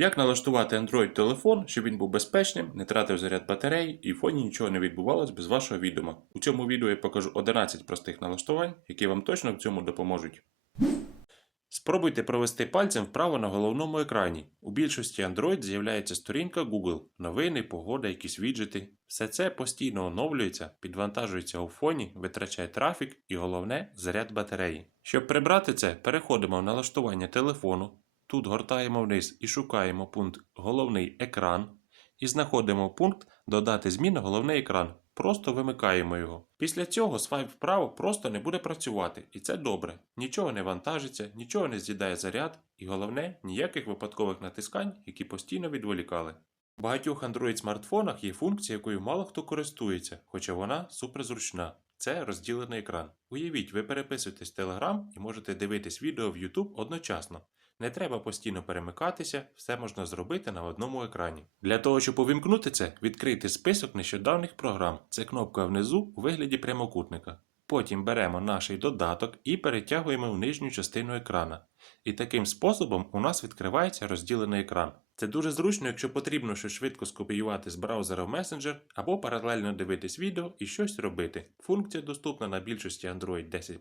Як налаштувати Android телефон, щоб він був безпечним, не тратив заряд батареї і в фоні нічого не відбувалось без вашого відома. У цьому відео я покажу 11 простих налаштувань, які вам точно в цьому допоможуть. Спробуйте провести пальцем вправо на головному екрані. У більшості Android з'являється сторінка Google, новини, погода, якісь віджити. Все це постійно оновлюється, підвантажується у фоні, витрачає трафік і головне заряд батареї. Щоб прибрати це, переходимо в налаштування телефону. Тут гортаємо вниз і шукаємо пункт Головний екран і знаходимо пункт Додати зміни головний екран. Просто вимикаємо його. Після цього свайп вправо просто не буде працювати, і це добре. Нічого не вантажиться, нічого не з'їдає заряд, і головне ніяких випадкових натискань, які постійно відволікали. У багатьох Android смартфонах є функція, якою мало хто користується, хоча вона суперзручна. Це розділений екран. Уявіть, ви переписуєтесь в Telegram і можете дивитись відео в YouTube одночасно. Не треба постійно перемикатися, все можна зробити на одному екрані. Для того, щоб увімкнути це, відкрийте список нещодавніх програм. Це кнопка внизу у вигляді прямокутника. Потім беремо наш додаток і перетягуємо в нижню частину екрана. І таким способом у нас відкривається розділений екран. Це дуже зручно, якщо потрібно щось швидко скопіювати з браузера в месенджер або паралельно дивитись відео і щось робити. Функція доступна на більшості Android 10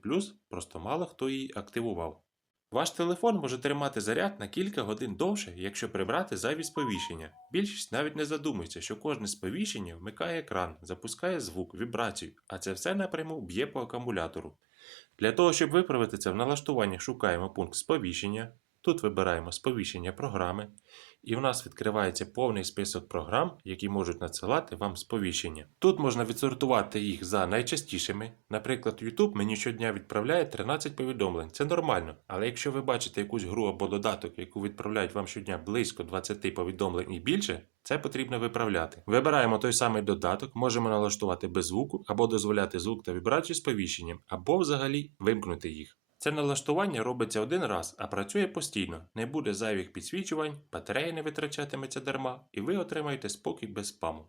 просто мало хто її активував. Ваш телефон може тримати заряд на кілька годин довше, якщо прибрати зайві сповіщення. Більшість навіть не задумується, що кожне сповіщення вмикає екран, запускає звук, вібрацію, а це все напряму б'є по акумулятору. Для того, щоб виправити це в налаштуваннях, шукаємо пункт сповіщення. Тут вибираємо сповіщення програми, і в нас відкривається повний список програм, які можуть надсилати вам сповіщення. Тут можна відсортувати їх за найчастішими. Наприклад, YouTube мені щодня відправляє 13 повідомлень. Це нормально, але якщо ви бачите якусь гру або додаток, яку відправляють вам щодня близько 20 повідомлень і більше, це потрібно виправляти. Вибираємо той самий додаток, можемо налаштувати без звуку або дозволяти звук та вібрацію сповіщенням, або взагалі вимкнути їх. Це налаштування робиться один раз, а працює постійно. Не буде зайвих підсвічувань, батарея не витрачатиметься дарма, і ви отримаєте спокій без спаму.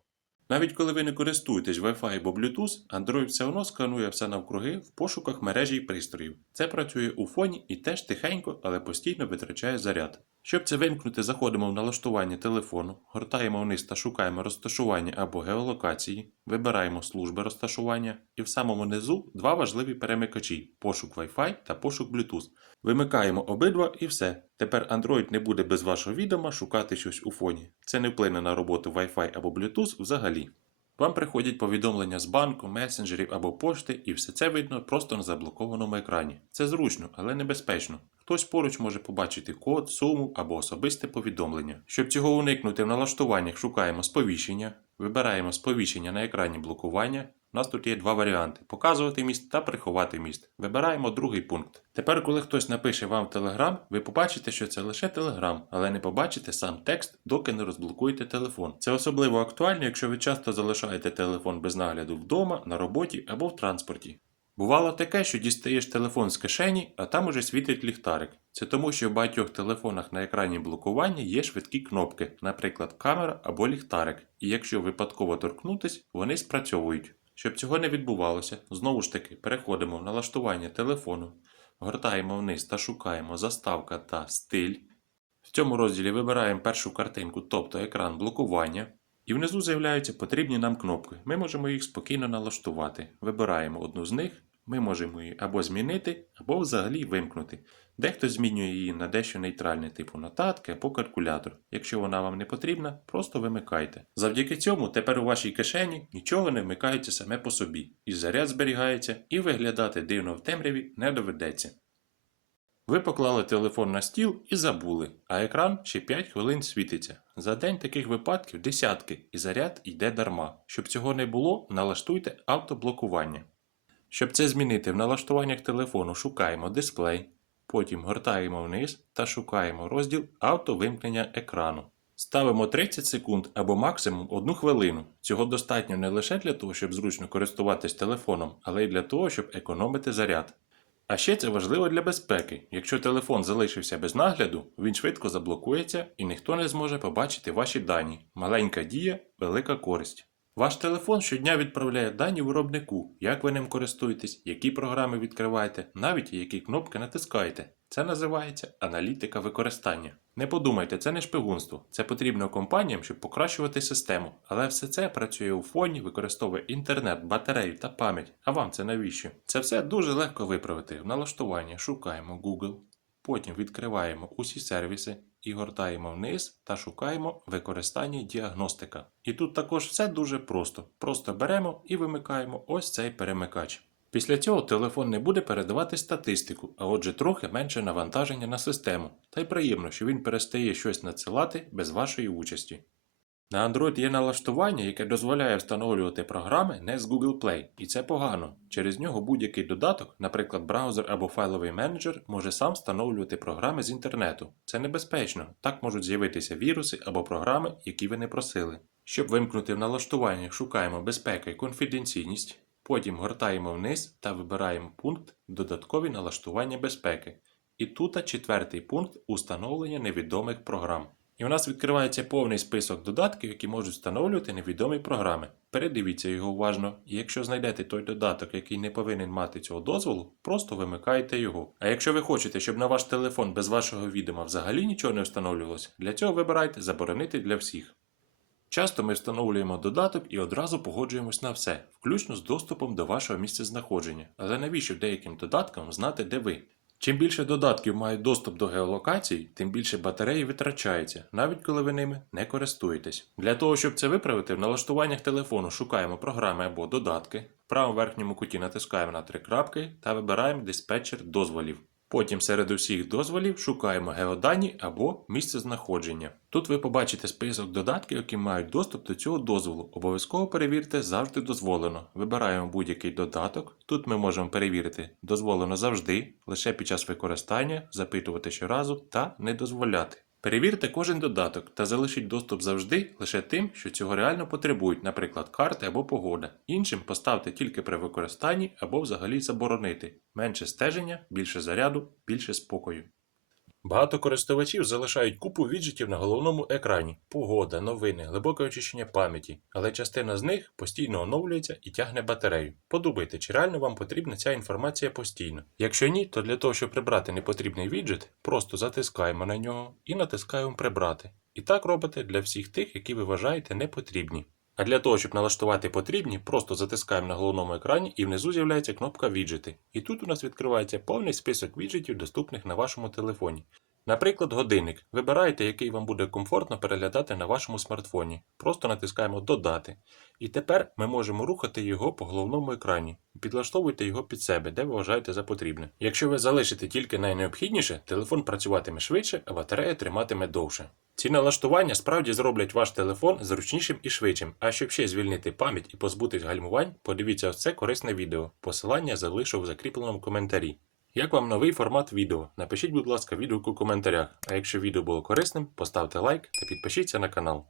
Навіть коли ви не користуєтесь Wi-Fi або Bluetooth, Android все одно сканує все навкруги в пошуках мережі і пристроїв. Це працює у фоні і теж тихенько, але постійно витрачає заряд. Щоб це вимкнути, заходимо в налаштування телефону, гортаємо вниз та шукаємо розташування або геолокації, вибираємо служби розташування і в самому низу два важливі перемикачі пошук Wi-Fi та пошук Bluetooth. Вимикаємо обидва і все. Тепер Android не буде без вашого відома шукати щось у фоні. Це не вплине на роботу Wi-Fi або Bluetooth взагалі. Вам приходять повідомлення з банку, месенджерів або пошти, і все це видно просто на заблокованому екрані. Це зручно, але небезпечно. Хтось поруч може побачити код, суму або особисте повідомлення. Щоб цього уникнути в налаштуваннях, шукаємо сповіщення, вибираємо сповіщення на екрані блокування. У нас тут є два варіанти: показувати міст та приховати міст. Вибираємо другий пункт. Тепер, коли хтось напише вам в Telegram, ви побачите, що це лише Telegram, але не побачите сам текст, доки не розблокуєте телефон. Це особливо актуально, якщо ви часто залишаєте телефон без нагляду вдома, на роботі або в транспорті. Бувало таке, що дістаєш телефон з кишені, а там уже світить ліхтарик. Це тому, що в багатьох телефонах на екрані блокування є швидкі кнопки, наприклад, камера або ліхтарик, і якщо випадково торкнутись, вони спрацьовують. Щоб цього не відбувалося, знову ж таки переходимо в налаштування телефону, гортаємо вниз та шукаємо заставка та стиль. В цьому розділі вибираємо першу картинку, тобто екран блокування. І внизу з'являються потрібні нам кнопки. Ми можемо їх спокійно налаштувати. Вибираємо одну з них, ми можемо її або змінити, або взагалі вимкнути. Дехто змінює її на дещо нейтральне, типу нотатки або калькулятор. Якщо вона вам не потрібна, просто вимикайте. Завдяки цьому тепер у вашій кишені нічого не вмикається саме по собі, і заряд зберігається, і виглядати дивно в темряві не доведеться. Ви поклали телефон на стіл і забули, а екран ще 5 хвилин світиться. За день таких випадків десятки, і заряд йде дарма. Щоб цього не було, налаштуйте автоблокування. Щоб це змінити в налаштуваннях телефону, шукаємо дисплей, потім гортаємо вниз та шукаємо розділ автовимкнення екрану. Ставимо 30 секунд або максимум 1 хвилину. Цього достатньо не лише для того, щоб зручно користуватись телефоном, але й для того, щоб економити заряд. А ще це важливо для безпеки. Якщо телефон залишився без нагляду, він швидко заблокується і ніхто не зможе побачити ваші дані. Маленька дія, велика користь. Ваш телефон щодня відправляє дані виробнику, як ви ним користуєтесь, які програми відкриваєте, навіть які кнопки натискаєте. Це називається аналітика використання. Не подумайте, це не шпигунство. Це потрібно компаніям, щоб покращувати систему. Але все це працює у фоні, використовує інтернет, батарею та пам'ять. А вам це навіщо? Це все дуже легко виправити. В налаштуванні шукаємо Google, потім відкриваємо усі сервіси і гортаємо вниз та шукаємо використання діагностика. І тут також все дуже просто. Просто беремо і вимикаємо ось цей перемикач. Після цього телефон не буде передавати статистику, а отже трохи менше навантаження на систему. Та й приємно, що він перестає щось надсилати без вашої участі. На Android є налаштування, яке дозволяє встановлювати програми не з Google Play, і це погано. Через нього будь-який додаток, наприклад, браузер або файловий менеджер, може сам встановлювати програми з інтернету. Це небезпечно. Так можуть з'явитися віруси або програми, які ви не просили. Щоб вимкнути в налаштуваннях, шукаємо безпека і конфіденційність. Потім гортаємо вниз та вибираємо пункт Додаткові налаштування безпеки. І тут четвертий пункт установлення невідомих програм. І у нас відкривається повний список додатків, які можуть встановлювати невідомі програми. Передивіться його уважно, і якщо знайдете той додаток, який не повинен мати цього дозволу, просто вимикайте його. А якщо ви хочете, щоб на ваш телефон без вашого відома взагалі нічого не встановлювалося, для цього вибирайте Заборонити для всіх. Часто ми встановлюємо додаток і одразу погоджуємось на все, включно з доступом до вашого місцезнаходження. Але навіщо деяким додаткам знати, де ви? Чим більше додатків мають доступ до геолокацій, тим більше батареї витрачається, навіть коли ви ними не користуєтесь. Для того, щоб це виправити, в налаштуваннях телефону шукаємо програми або додатки, в правому верхньому куті натискаємо на три крапки та вибираємо диспетчер дозволів. Потім серед усіх дозволів шукаємо геодані або місце знаходження. Тут ви побачите список додатків, які мають доступ до цього дозволу. Обов'язково перевірте завжди дозволено. Вибираємо будь-який додаток. Тут ми можемо перевірити дозволено завжди, лише під час використання, запитувати щоразу та не дозволяти. Перевірте кожен додаток та залишіть доступ завжди лише тим, що цього реально потребують, наприклад, карти або погода. Іншим поставте тільки при використанні або взагалі заборонити. Менше стеження, більше заряду, більше спокою. Багато користувачів залишають купу віджитів на головному екрані: погода, новини, глибоке очищення пам'яті, але частина з них постійно оновлюється і тягне батарею. Подумайте, чи реально вам потрібна ця інформація постійно. Якщо ні, то для того, щоб прибрати непотрібний віджит, просто затискаємо на нього і натискаємо Прибрати. І так робите для всіх тих, які ви вважаєте непотрібні. А для того, щоб налаштувати потрібні, просто затискаємо на головному екрані і внизу з'являється кнопка Віджити. І тут у нас відкривається повний список віджитів, доступних на вашому телефоні. Наприклад, годинник. Вибираєте, який вам буде комфортно переглядати на вашому смартфоні. Просто натискаємо Додати. І тепер ми можемо рухати його по головному екрані. Підлаштовуйте його під себе, де ви вважаєте за потрібне. Якщо ви залишите тільки найнеобхідніше, телефон працюватиме швидше, а батарея триматиме довше. Ці налаштування справді зроблять ваш телефон зручнішим і швидшим. А щоб ще звільнити пам'ять і позбутись гальмувань, подивіться ось це корисне відео. Посилання залишу в закріпленому коментарі. Як вам новий формат відео? Напишіть, будь ласка, відгук у коментарях. А якщо відео було корисним, поставте лайк та підпишіться на канал.